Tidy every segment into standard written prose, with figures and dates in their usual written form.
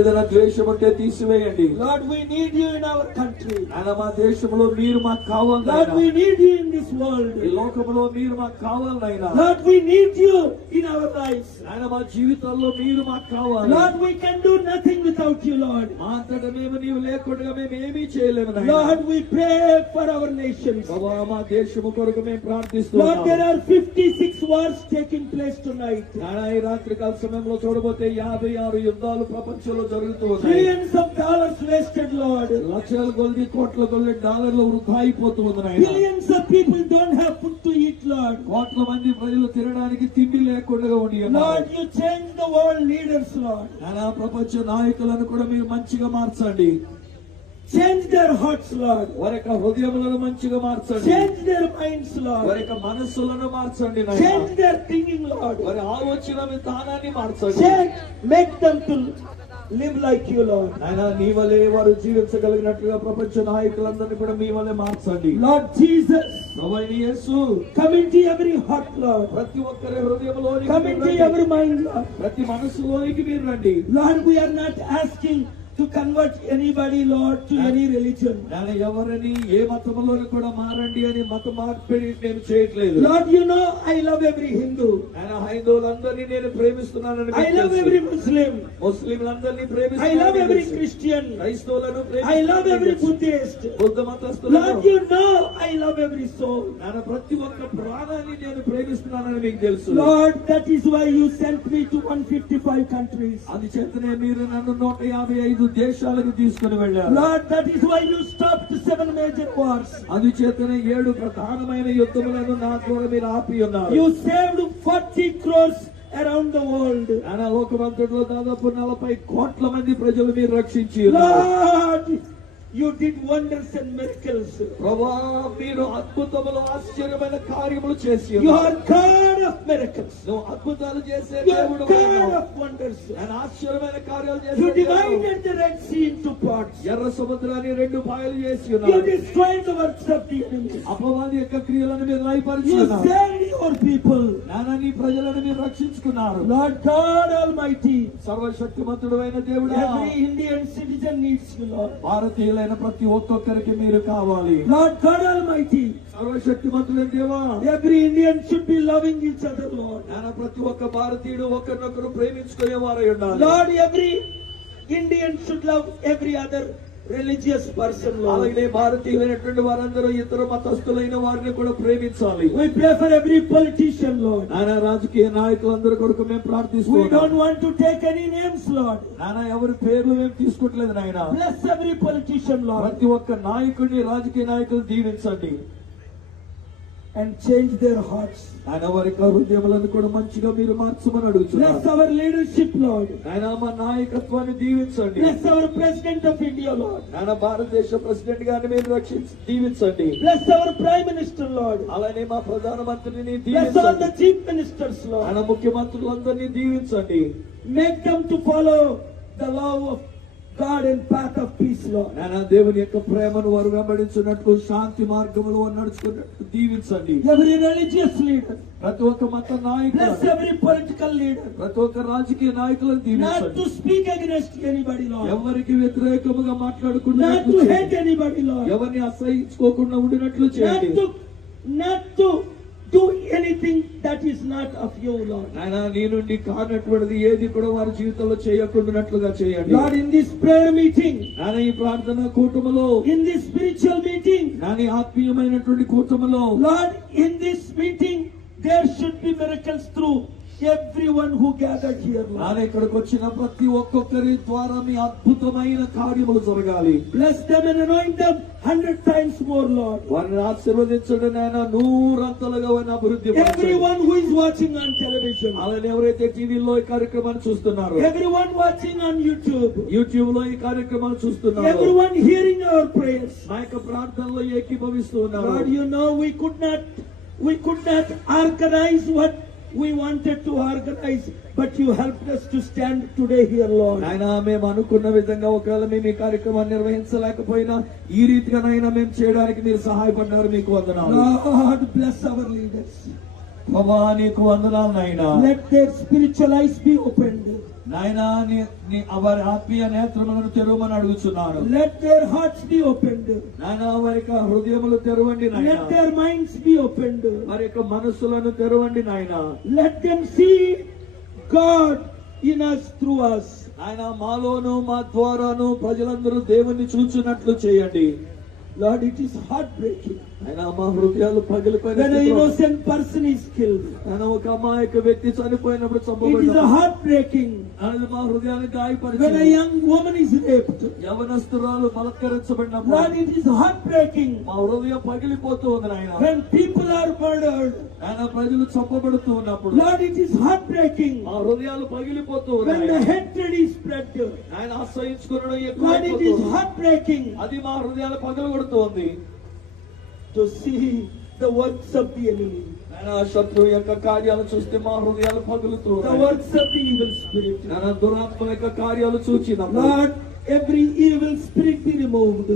ఏదైనా ద్వేషం ఉంటే తీసివేయండి. Lord, we need you in our country. నాయన మా దేశంలో మీరు మాకు కావాలి. Lord, we need you in this world. ఈ లోకంలో మీరు మాకు కావాలి నాయన. Lord, we need you in our lives. నాయన మా జీవితాల్లో మీరు మాకు కావాలి. Lord, we can do nothing without you, Lord. మా అంతటా మేము నీవు లేకుండా మేము ఏమీ చేయలేము నాయన. Lord, we pray for our nations. ప్రభువా మా దేశము కొరకు మేము Lord, ప్రార్థిస్తున్నాము. there are 56 wars taking place tonight. నాయన ఈ రాత్రికాల సమయంలో చూడబోతే 56 యుద్ధాలు ప్రపంచంలో జరుగుతూ ఉన్నాయి. Trillions of dollars wasted, Lord. లక్షల కొద్ది కోట్ల కొద్ది డాలర్లు వృధా అయిపోతూ ఉంది నాయన. Billions of people don't have food to eat, Lord. కోట్ల మంది ప్రజలు తినడానికి తిండి లేకుండా ఉండి Lord, you change the world leaders, Lord. నాయన ప్రపంచ నాయకులను కూడా మీరు మంచిగా మార్చండి. Change their hearts, Lord. వారి యొక్క హృదయములను మంచిగా మార్చండి. Change their minds, Lord. వారి యొక్క మనస్సులను మార్చండి నాయన. Change their thinking, Lord. వారి ఆలోచన విధానాన్ని మార్చండి. Change, make them to live like you, Lord. నాయన నీ వలే వారు జీవించగలిగినట్లుగా ప్రపంచ నాయకులందరినీ కూడా మీ వలే మార్చండి. Lord Jesus, ప్రభువైన యేసు come into every heart, Lord. ప్రతి ఒక్కరి హృదయంలోనికి Come మీరు into రండి. every mind, Lord. ప్రతి మనసులోనికి మీరు రండి. Lord, we are not asking to convert anybody, Lord, to any religion. నేను ఎవరిని ఏ మతములోని కూడా మారండి అని మత మార్పిడి నేను చేయట్లేదు. Lord, you know I love every Hindu. నేను హైందవులందరినీ నేను ప్రేమిస్తున్నానని I love every Muslim. ముస్లింలందరినీ I ప్రేమిస్తున్నాను. love every Christian. క్రైస్తవులను I love every Buddhist. Buddha మతస్థులను Lord, you know I love every soul. నేను ప్రతి ఒక్క ప్రాణాన్ని నేను ప్రేమిస్తున్నానని మీకు తెలుసు. Lord, that is why you sent me to 155 countries. అందుచేతనే మీరు నన్ను 155 దేశాలకు తీసుకుని వెళ్ళారు. Lord, that is why you stopped 7 major wars. అందుచేతనే 7 ప్రధానమైన యుద్ధములను నా ద్వారా మీరు ఆపి ఉన్నారు. You saved 40 crores around the world. ఆయన లోకమంతట్లో దాదాపు 40 కోట్ల మంది ప్రజలు మీరు రక్షించి ఉన్నారు. Lord, you did wonders and miracles. ప్రభువా మీరు అద్భుతములు ఆశ్చర్యమైన కార్యములు చేసి You are God of miracles. నువ్వు అద్భుతాలు చేసే You are దేవుడు. God of wonders. ఆయన ఆశ్చర్యమైన కార్యాలు చేసే You దేవుడు. divided the Red Sea into parts. ఎర్ర సముద్రాన్ని 2 పాయలు చేసి You ఉన్నారు. destroyed the works of the enemy. అపవాది యొక్క క్రియలను మీరు లయపరిచి You ఉన్నారు. saved your people. నానా నీ ప్రజలను మీరు రక్షించుకున్నారు. Lord God Almighty, సర్వశక్తిమంతుడు అయిన దేవుడా, every Indian citizen needs you, Lord. భారతీయులైన ప్రతి ఒక్కొక్కరికి మీరు కావాలి. Lord God Almighty, సర్వశక్తిమంతుడైన దేవా, every Indian should be loving each other, Lord. నానా ప్రతి ఒక్క భారతీయుడు ఒకరినొకరు ప్రేమించుకునే వారై ఉండాలి. Lord, every Indian should love every other religious person, Lord. అలాగే భారతీయులైనటువంటి వారందరూ ఇతర మతస్థులైన వారిని కూడా ప్రేమించాలి. We pray for every politician, Lord. నానా రాజకీయ నాయకులందరి కొరకు మేము We ప్రార్థిస్తున్నాం. don't want to take any names, Lord. నానా ఎవరి పేర్లు మేము తీసుకోవట్లేదు నాయన. Bless every politician, Lord, ప్రతి ఒక్క నాయకుడిని రాజకీయ నాయకులు దీవించండి. and change their hearts. ఆయన వారి హృదయములను కూడా మంచిగా మీరు మార్చమని అడుగుతున్నారు. Bless our leadership, Lord. ఆయన మా నాయకత్వాన్ని దీవించండి. Bless our President of India, Lord. ఆయన భారతదేశ ప్రెసిడెంట్ గారిని మీరు దీవించండి. Bless our Prime Minister, Lord. అలానే మా ప్రధానమంత్రిని Bless all దీవించండి. the chief ministers, Lord. ఆయన ముఖ్యమంత్రులందరినీ దీవించండి. Make them to follow the law of God and path of peace, Lord. ఆయన దేవుని యొక్క ప్రేమను వారు వెంబడించినట్లు శాంతి మార్గములో వారు నడుచుకున్నట్లు దీవించండి. Every religious leader. ప్రతి ఒక్క మత Bless నాయకులు, every political leader. ప్రతి ఒక్క రాజకీయ నాయకులను Not దీవించండి. to speak against anybody, Lord. ఎవరికి వ్యతిరేకముగా Not మాట్లాడుకున్నట్లు to hate చేయండి. anybody, Lord. ఎవరిని అసహించుకోకుండా ఉండినట్లు Not చేయండి. to do anything that is not of you, Lord. ఆయన నీ నుండి కానటువంటిది ఏది కూడా వారి జీవితంలో చేయకుండానట్లుగా చేయండి. Lord, in this prayer meeting, ఆయన ఈ ప్రార్థన కూటములో, in this spiritual meeting, Nani ఆత్మీయమైనటువంటి కూటములో, Lord, in this meeting, there should be miracles through everyone who gathered here, Lord. Nani ఇక్కడికి వచ్చిన ప్రతి ఒక్కొక్కరి ద్వారా మీ అద్భుతమైన కార్యములు జరగాలి. Bless them and anoint them 100 times more, Lord. వారిని ఆశీర్వదించండి నాయన, 100 అంతలుగా వారిని అభివృద్ధి పరచండి. Everyone who is watching on television, అలానే ఎవరైతే టీవీలో ఈ కార్యక్రమాన్ని చూస్తున్నారో, everyone watching on YouTube, YouTube లో ఈ కార్యక్రమాన్ని చూస్తున్నారో, everyone hearing our prayers, నా యొక్క ప్రార్థనలో ఏకీభవిస్తూ ఉన్నారు. Lord, you know we could not organize what we wanted to organize, but you helped us to stand today here, Lord. ఆయన మేము అనుకున్న విధంగా ఒకవేళ మేము ఈ కార్యక్రమాన్ని నిర్వహించలేకపోయినా ఈ రీతిగా నాయన మేము చేయడానికి మీరు సహాయపడ్డారు. మీకు వందనాలు. Lord, bless our leaders. ప్రభువా నీకు వందనాలు నాయన. Let their spiritual eyes be opened. నాయనా వారి ఆత్మీయ నేత్రములను తెరవమని అడుగుచున్నాను. Let their hearts be opened. నాయనా వారి యొక్క హృదయములు తెరవండి నాయనా. Let their minds be opened. వారి యొక్క మనస్సులను తెరవండి నాయనా. Let them see God in us, through us. ఆయన మాలోను మా ద్వారాను ప్రజలందరూ దేవుణ్ణి చూచున్నట్లు చేయండి. Lord, it is heartbreaking ఆయన మా హృదయాలు పగిలిపోయిన when an innocent person is killed. ఆయన ఒక అమాయక వ్యక్తి చనిపోయినప్పుడు It is చంపబడ్డాడు. heartbreaking ఆయన మా హృదయాన్ని when a గాయపరిచింది. young woman is raped. యవనస్తురాలు బలత్కరించబడినప్పుడు Lord, it is heartbreaking మా హృదయం పగిలిపోతూ ఉంది ఆయన. when people are murdered. ఆయన ప్రజలు చంపబడుతూ ఉన్నప్పుడు Lord, it is heartbreaking మా హృదయాలు పగిలిపోతూ when the ఉన్నాయి. hatred is spread. ఆయన అసహించుకునడం Lord, it ఎక్కువైపోతూ is ఉంది. heartbreaking అది మా హృదయాలు పగలగొడుతూ ఉంది. to see the works of the enemy, ఆయన శత్రువు యొక్క కార్యాలు చూస్తే మా హృదయాలు పగులుతూ the ఉన్నాయి. works of the evil spirit. ఆయన దురాత్మ యొక్క కార్యాలు చూచినప్పుడు Lord, every evil spirit be removed.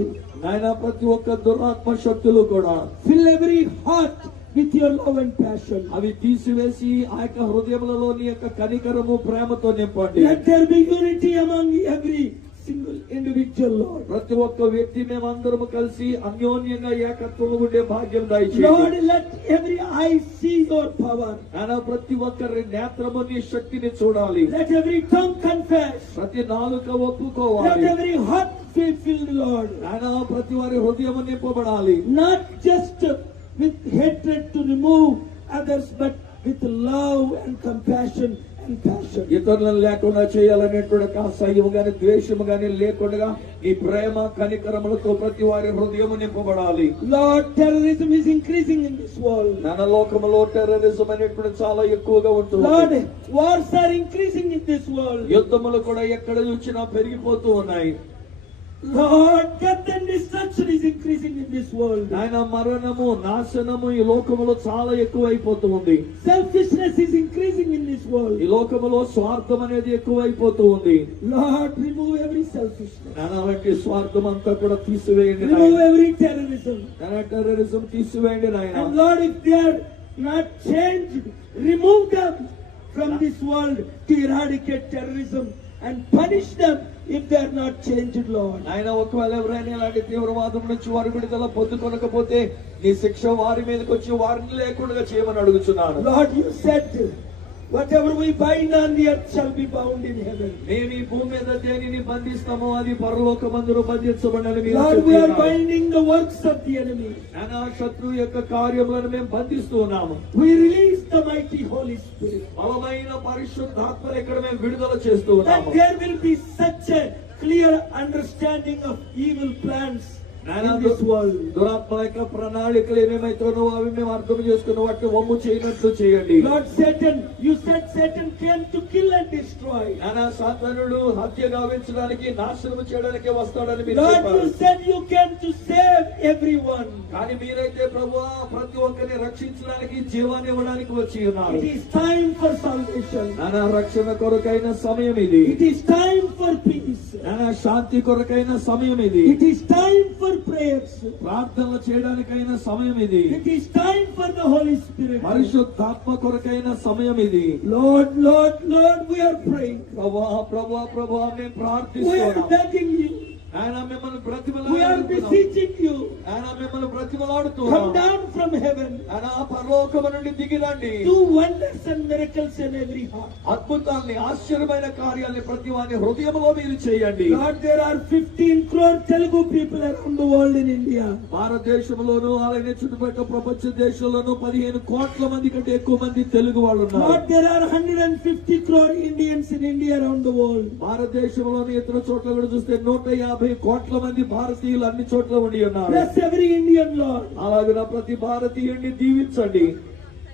ఆయన ప్రతి ఒక్క దురాత్మ శక్తులు కూడా Fill every heart with your love and passion. అవి తీసివేసి ఆ యొక్క హృదయములలో నీ యొక్క కనికరము ప్రేమతో నింపండి. Let there be unity among every single individual, Lord. ప్రతి ఒక్క వ్యక్తి మేమందరము కలిసి అన్యోన్యంగా ఏకత్వం ఉండే భాగ్యం Lord, దయచేయండి. let every eye see your power. ఆయన ప్రతి ఒక్కరి నేత్రము నీ శక్తిని చూడాలి. Let every tongue confess. ప్రతి నాలుక Let ఒప్పుకోవాలి. every heart be filled, Lord. ఆయన ప్రతి వారి హృదయము నింపబడాలి. Not just with hatred to remove others, but with love and compassion and passion. ఇతరులను లేకుండా చేయాలనేటువంటి అసహ్యము గాని ద్వేషము గాని లేకుండా ఈ ప్రేమ కనికరములతో ప్రతి వారి హృదయము నింపబడాలి. Lord, terrorism is increasing in this world. మన లోకములో టెర్రరిజం అనేటువంటి చాలా ఎక్కువగా ఉంటుంది. Lord, wars are increasing in this world. యుద్ధములు కూడా ఎక్కడ చూసినా పెరిగిపోతూ ఉన్నాయి. Lord, death and destruction is increasing in this world. ఆయన మరణము నాశనము ఈ లోకములో చాలా ఎక్కువ అయిపోతూ ఉంది. Selfishness is increasing in this world. ఈ లోకములో స్వార్థం అనేది ఎక్కువ అయిపోతూ ఉంది. Lord, remove every selfishness. అలాంటి స్వార్థం అంతా కూడా తీసివేయండి Remove నాయనా. every terrorism. టెర్రరిజం తీసివేయండి నాయన. And Lord, if they are not changed, remove them from this world to eradicate terrorism and punish them if they are not changed, Lord. ఆయన ఒకవేళ ఎవరైనా ఇలాంటి తీవ్రవాదం నుంచి వారి విడుదల పొందుకొనకపోతే నీ శిక్ష వారి మీదకి వచ్చి వారిని లేకుండా చేయమని అడుగుచున్నాను. Lord, you said, whatever we bind on the earth shall be bound in heaven. మేము ఈ భూమి మీద దేనిని బంధిస్తామో అది పరలోకమందును బంధించబడని మీరు Lord, we are చెప్పినారు. binding the works of the enemy. ఆయన శత్రువు యొక్క కార్యములను మేము బంధిస్తూ ఉన్నాము. We release the mighty Holy Spirit. బలమైన పరిశుద్ధాత్మను ఇక్కడ మేము విడుదల చేస్తూ That ఉన్నాము. there will be such a clear understanding of evil plans in this world. దురాత్మ యొక్క ప్రణాళికలు ఏమేమైతున్నావో అవి మేము అర్థం చేసుకున్న వాటిని వమ్ము చేయనట్లు చేయండి. Lord, Satan, you said Satan came to kill and destroy. నానా సాతానుడు హత్య గావించడానికి నాశనం చేయడానికి వస్తాడని మీరు Lord, చెప్పారు. you said you came to save everyone. కానీ మీరైతే ప్రభువా ప్రతి ఒక్కరిని రక్షించడానికి జీవాన్ని ఇవ్వడానికి వచ్చి ఉన్నారు. It is time for salvation. నానా రక్షణ కొరకైన సమయం ఇది. It is time for peace. నానా శాంతి కొరకైన సమయం ఇది. It is time for prayers. ప్రార్థనలు చేయడానికైన సమయం ఇది. It is time for the Holy Spirit. పరిశుద్ధాత్మ కొరకైన సమయం ఇది. Lord, Lord, Lord, we are praying. ప్రభువా ప్రభువా ప్రభువా మేము We are ప్రార్థిస్తున్నాం. begging you. ఆయన మిమ్మల్ని We are బ్రతిమలాడుతున్నాం. beseeching you. ఆయన మిమ్మల్ని Come బ్రతిమలాడుతున్నాం. down from heaven. ఆయన పరలోకము నుండి దిగిరండి. Do wonders and miracles in every heart. అద్భుతాన్ని ఆశ్చర్యమైన కార్యాన్ని ప్రతి వారి హృదయంలో మీరు చేయండి. Lord, there are 15 crore Telugu people around the world in India. భారతదేశంలోను అలాగే చుట్టుపక్కల ప్రపంచ దేశాల్లోనూ 15 కోట్ల మంది కంటే ఎక్కువ మంది తెలుగు వాళ్ళు ఉన్నారు. Lord, there are 150 crore Indians in India around the world. భారతదేశంలోని ఇతర చోట్ల కూడా చూస్తే 150 కోట్ల మంది భారతీయులు అన్ని చోట్ల ఉండి ఉన్నారు. Bless every Indian, Lord. అలాగే ప్రతి భారతీయుడిని దీవించండి.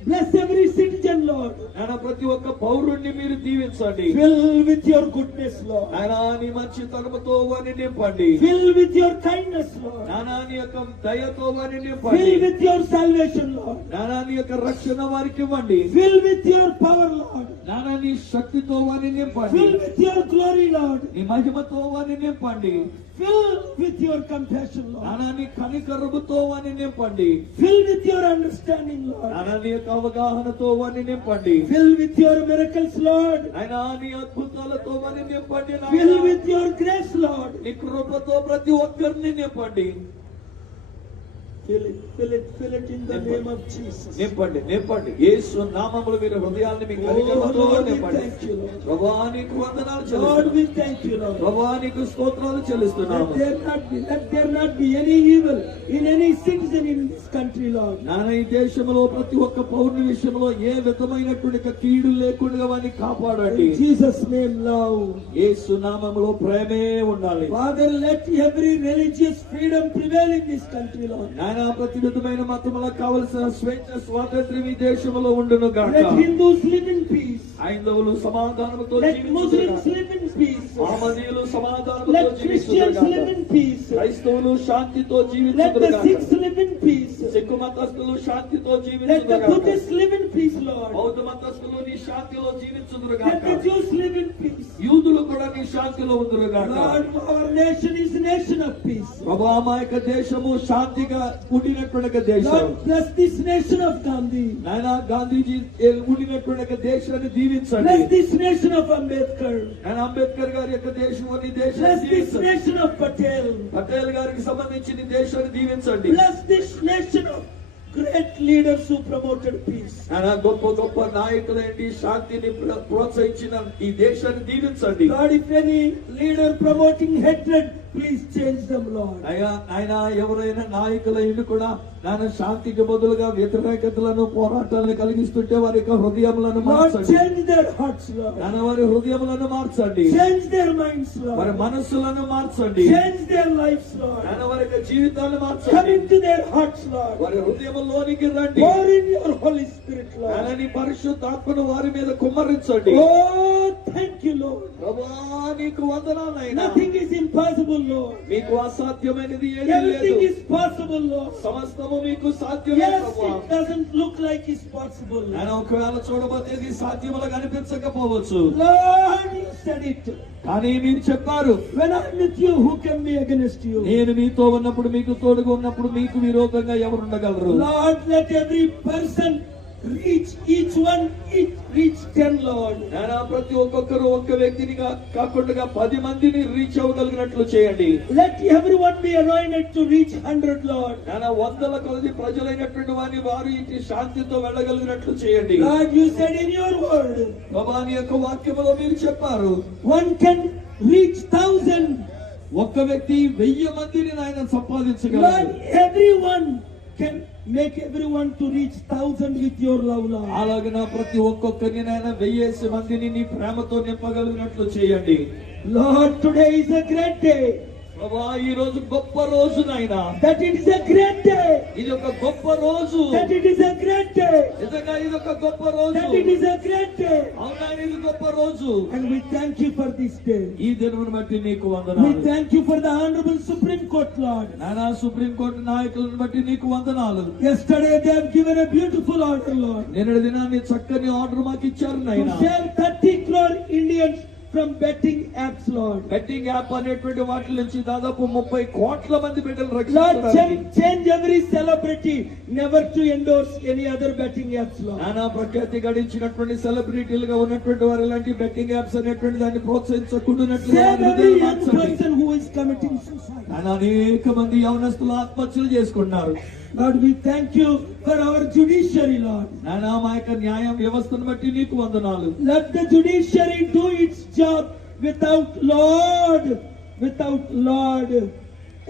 Bless every citizen, Lord. ఆయన ప్రతి ఒక్క పౌరుణ్ణి మీరు దీవించండి. Fill with your goodness, Lord. ఆయన నీ మంచి తరముతో వారిని నింపండి. Fill with your kindness, Lord. నీ యొక్క దయతో వారిని నింపండి. Fill with your salvation, Lord. నీ యొక్క రక్షణ వారికి ఇవ్వండి. Fill with your power, Lord. నీ శక్తితో వారిని నింపండి. Fill with your glory, Lord. నీ మహిమతో వారిని నింపండి. Fill with your compassion, Lord. నీ కనికరముతో వారిని నింపండి. Fill with your understanding, Lord. నీ యొక్క అవగాహనతో వారిని నింపండి. Fill with your miracles, Lord. ఆయన నీ అద్భుతాలతో వారిని నింపండి. Fill with your grace, Lord. నీ కృపతో ప్రతి ఒక్కరిని నింపండి. Fill it in the name of Jesus. నింపండి యేసు నామములో మీరు హృదయాలను మీ కనికరముతో Lord, we నింపండి. thank you, Lord. ప్రభువా నీకు వందనాలు Lord, చెల్లిస్తున్నాము. we thank you, Lord. ప్రభువా నీకు స్తోత్రాలు చెల్లిస్తున్నాము. Let there not be any evil in any citizen in this country, Lord. నాన్న ఈ దేశంలో ప్రతి ఒక్క పౌరుని విషయంలో ఏ విధమైనటువంటి కీడు లేకుండా వారిని కాపాడండి. In Jesus' name, love. యేసు నామములో ప్రేమే ఉండాలి. Father, let every religious freedom prevail in this country, Lord. నాయన ప్రతి విధమైన మతములకు కావలసిన స్వేచ్ఛ స్వాతంత్ర్యం ఈ దేశంలో ఉండును గాక. Let Hindus live in peace. హైందవులు సమాధానముతో Let జీవించుదురు Muslims గాక. live in peace. మహమ్మదీయులు సమాధానముతో Let జీవించుదురు Christians గాక. live in peace. క్రైస్తవులు శాంతితో Let జీవించుదురు the గాక. Sikhs live in peace. Sikh మతస్థులు శాంతితో Let జీవించుదురు the గాక. Buddhists live in peace, Lord. బౌద్ధ మతస్థులు నీ శాంతిలో జీవించుదురు Let గాక. the Jews live in peace. యూదులు కూడా నీ శాంతిలో ఉందురు గాక. Lord, our nation is a nation of peace. ప్రభువా మా యొక్క దేశము శాంతిగా ఉండినటువంటి దేశం. Lord, bless this nation of Gandhi. నాయన గాంధీజీ ఉండినటువంటి దేశాన్ని దీవించండి. Bless this nation of Ambedkar. నాయన అంబేద్కర్ గారి యొక్క దేశం Bless దేశాన్ని this దీవించండి. nation of Patel. పటేల్ గారికి సంబంధించిన దేశాన్ని దీవించండి. Bless this nation of great leaders who promoted peace. నాయన గొప్ప గొప్ప నాయకులేంటి శాంతిని ప్రోత్సహించిన ఈ దేశాన్ని దీవించండి. Lord, if any leader promoting hatred, please change them, Lord. ఆయన ఎవరైనా నాయకులైన కూడా నాయన శాంతికి బదులుగా వ్యతిరేకతలను పోరాటాలను కలిగిస్తుంటే వారి యొక్క హృదయములను Lord, మార్చండి. change their hearts, Lord. నాయన వారి హృదయములను మార్చండి. Change their minds, వారి Lord. మనస్సులను మార్చండి. Change their lives, Lord. నాయన వారి యొక్క జీవితాలను Come మార్చండి. into their hearts, Lord. వారి హృదయములోనికి రండి. Pour in your Holy Spirit, నాయన Lord. నీ పరిశుద్ధాత్మను వారి మీద కుమ్మరించండి. Oh, thank you, Lord. ప్రభువా నీకు వందనాలైనా. Nothing is impossible, Lord. మీకు అసాధ్యమైనది ఏదీ Everything లేదు. is possible, Lord. సమస్తము మీకు సాధ్యమే Yes, ప్రభువా. it doesn't look like it's possible. నేను ఒకవేళ చూడబోతే ఇది సాధ్యముగా కనిపించకపోవచ్చు. Lord, you said it. కానీ మీరు చెప్పారు, When I'm with you, who can be against you? నేను మీతో ఉన్నప్పుడు, మీకు తోడుగా ఉన్నప్పుడు మీకు విరోధంగా ఎవరు ఉండగలరు? Lord, let every person reach each one, reach 10, Lord. నేను ప్రతి ఒక్కొక్కరు ఒక్క వ్యక్తిని కాకుండా 10 మందిని రీచ్ అవ్వగలిగినట్లు చేయండి. Let everyone be anointed to reach 100, Lord. నేను వందల కొలది ప్రజలైనటువంటి వారిని వారు ఇటు శాంతితో వెళ్ళగలిగినట్లు చేయండి. Lord, you said in your word, ప్రభువా నీ యొక్క వాక్యములో మీరు చెప్పారు, one can reach 1,000. ఒక్క వ్యక్తి 1000 మందిని ఆయన సంపాదించగలరు. Lord, everyone can make everyone to reach 1,000 with your love, Lord. అలాగన ప్రతి ఒక్కొక్కరిని నాయన 1000 మందిని నీ ప్రేమతో నింపగలిగినట్లు చేయండి. Lord, today is a great day. ప్రభువా ఈ రోజు గొప్ప రోజు నాయనా. That it is a great day. ఇది ఒక గొప్ప రోజు. That it is a great day. నిజంగా ఇది ఒక గొప్ప రోజు. That it is a great day. అవునా, ఇది గొప్ప రోజు. And we thank you for this day. ఈ దినమును బట్టి నీకు We వందనాలు. thank you for the Honorable Supreme Court, Lord. నాయనా సుప్రీంకోర్టు నాయకులను బట్టి నీకు వందనాలు. Yesterday they have given a beautiful order, Lord, నిన్నటి దినాన్ని చక్కని ఆర్డర్ మాకు ఇచ్చారు to నాయనా. save 30 crore Indians from betting apps, Lord. Betting app అనేటువంటి వాటి నుంచి దాదాపు 30 కోట్ల మంది బిడ్డలు Lord, రక్షించడానికి change every celebrity never to endorse any other betting apps, Lord. నానా ప్రఖ్యాతి గడించినటువంటి సెలబ్రిటీలుగా ఉన్నటువంటి వారు ఇలాంటి బెట్టింగ్ యాప్స్ అనేటువంటి దాన్ని ప్రోత్సహించకుండానట్లు Save every young person who is committing suicide. అనేక మంది యవనస్తులు ఆత్మహత్యలు చేసుకున్నారు. Lord, we thank you for our judiciary, Lord. నానా మా యొక్క న్యాయ వ్యవస్థను బట్టి నీకు వందనాలు. Let the judiciary do its job without Lord,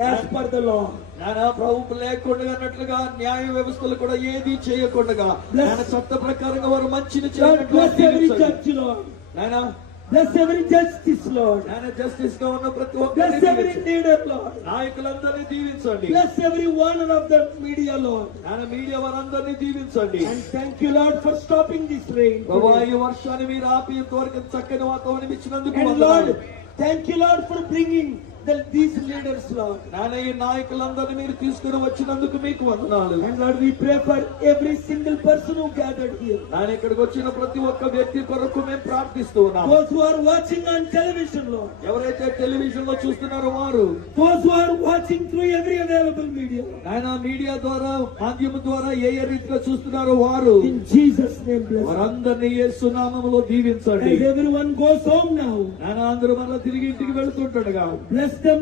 as per the law. నానా ప్రభువు లేకుండా అన్నట్లుగా న్యాయ వ్యవస్థలు కూడా ఏది చేయకుండా నాన్న చట్ట ప్రకారంగా వారు మంచిని Lord, bless every చేయనట్లు judge, Lord. నానా Bless every justice, Lord. నాన్న జస్టిస్ గా ఉన్న ప్రతి Bless ఒక్కరిని every దీవించండి. leader, Lord. నాయకులందరినీ దీవించండి. Bless every one of the media, Lord. నాన్న మీడియా వారందరినీ దీవించండి. And thank you, Lord, for stopping this rain. ప్రభువా today. ఈ వర్షాన్ని మీరు ఆపి ఇంతవరకు చక్కని వాతావరణం ఇచ్చినందుకు And వందనాలు. Lord, thank you, Lord, for bringing these leaders, Lord. నాయన ఈ నాయకులందరినీ మీరు తీసుకుని వచ్చినందుకు మీకు వందనాలు. And Lord, we pray for every single person who gathered here. నాయన ఇక్కడికి వచ్చిన ప్రతి ఒక్క వ్యక్తి కొరకు మేము ప్రార్థిస్తూ ఉన్నాము. Those who are watching on television, Lord. ఎవరైతే టెలివిజన్ లో చూస్తున్నారో వారు, Those who are watching through every available media. ఆయన మీడియా ద్వారా, మాధ్యమం ద్వారా ఏ రీతిగా చూస్తున్నారో వారు, In Jesus' name, bless. వారందరినీ యేసు నామములో దీవించండి. As everyone goes home now, నాయన అందరూ మళ్ళీ తిరిగి ఇంటికి వెళ్తుండగా bless them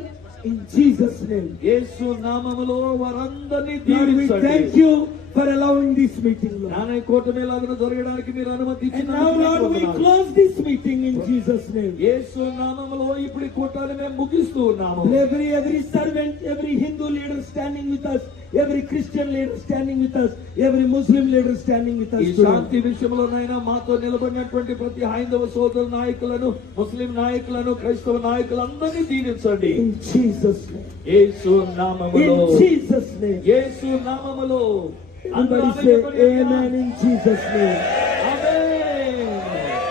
in Jesus' name. యేసు నామములో వారందరినీ Lord, we దీవించండి. thank you for allowing this meeting, Lord. నాయన కూటమి లాగా జరగడానికి మీరు అనుమతి And now, Lord, we ఇచ్చినందుకు close this meeting in Jesus' name. యేసు నామములో ఇప్పుడు ఈ కూటాన్ని మేము ముగిస్తూ ఉన్నాము. Every servant, every Hindu leader standing with us, every Christian leader standing with us, every Muslim leader standing with us ఈ today. శాంతి విషయంలోనైనా మాతో నిలబడినటువంటి ప్రతి హైందవ సోదర నాయకులను, ముస్లిం నాయకులను, క్రైస్తవ నాయకులందరినీ దీవించండి. In Jesus' name. యేసు నామములో, In Jesus' name. యేసు నామములో. Everybody say amen in Jesus' name. Amen.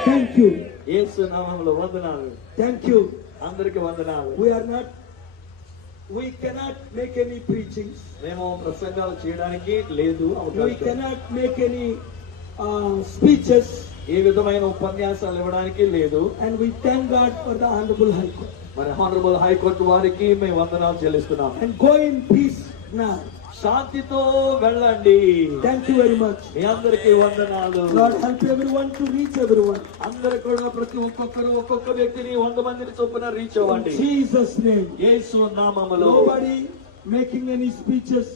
Thank you. యేసు నామములో వందనాలు. Thank you. అందరికి వందనాలు. We cannot make any preachings. మేము ప్రసంగాలు చేయడానికి లేదు We అవకాశం. cannot make any speeches. ఏ విధమైన ఉపన్యాసాలు ఇవ్వడానికి లేదు. And we thank God for the Honorable High Court. మరి హానరబుల్ హైకోర్టు వారికి మేము వందనాలు చెల్లిస్తున్నాం. And go in peace now. శాంతితో వెళ్ళండి. Thank you very much. మీ అందరికీ వందనాలు. Lord, help everyone to reach everyone. అందరు కూడా ప్రతి ఒక్కొక్కరు ఒక్కొక్క వ్యక్తిని 100 మందిని చొప్పున రీచ్ In అవ్వండి. Jesus' name. యేసు నామములో. Nobody making any speeches.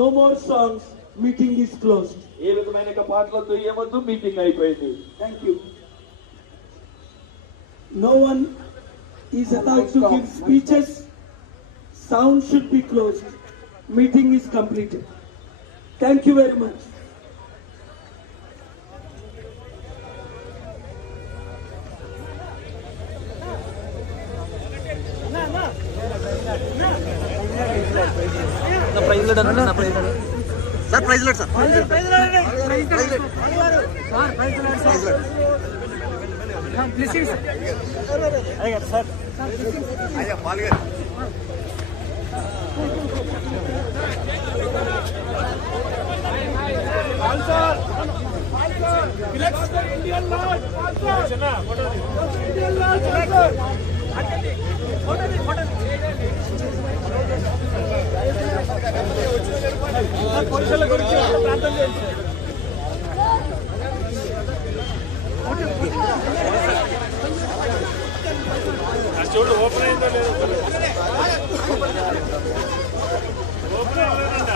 No more songs. Meeting is closed. ఏ విధమైన పాటలతో ఏమొద్దు, మీటింగ్ అయిపోయింది. Thank you. No one is allowed to give speeches. Sound should be closed. Meeting is completed. Thank you very much. Sir praise lord sir చూడు open అయిందో లేదో open అవ్వలేదంట.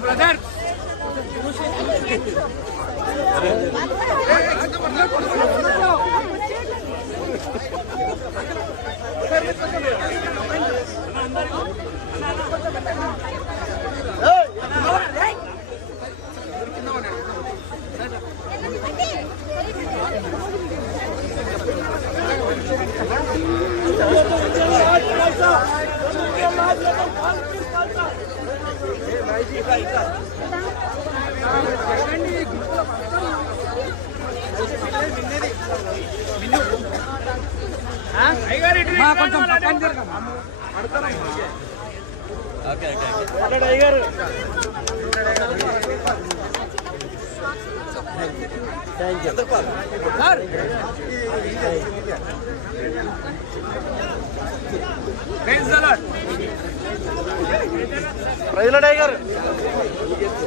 Brother కొంచెం అయ్యారు. Praise lord అయ్యారు.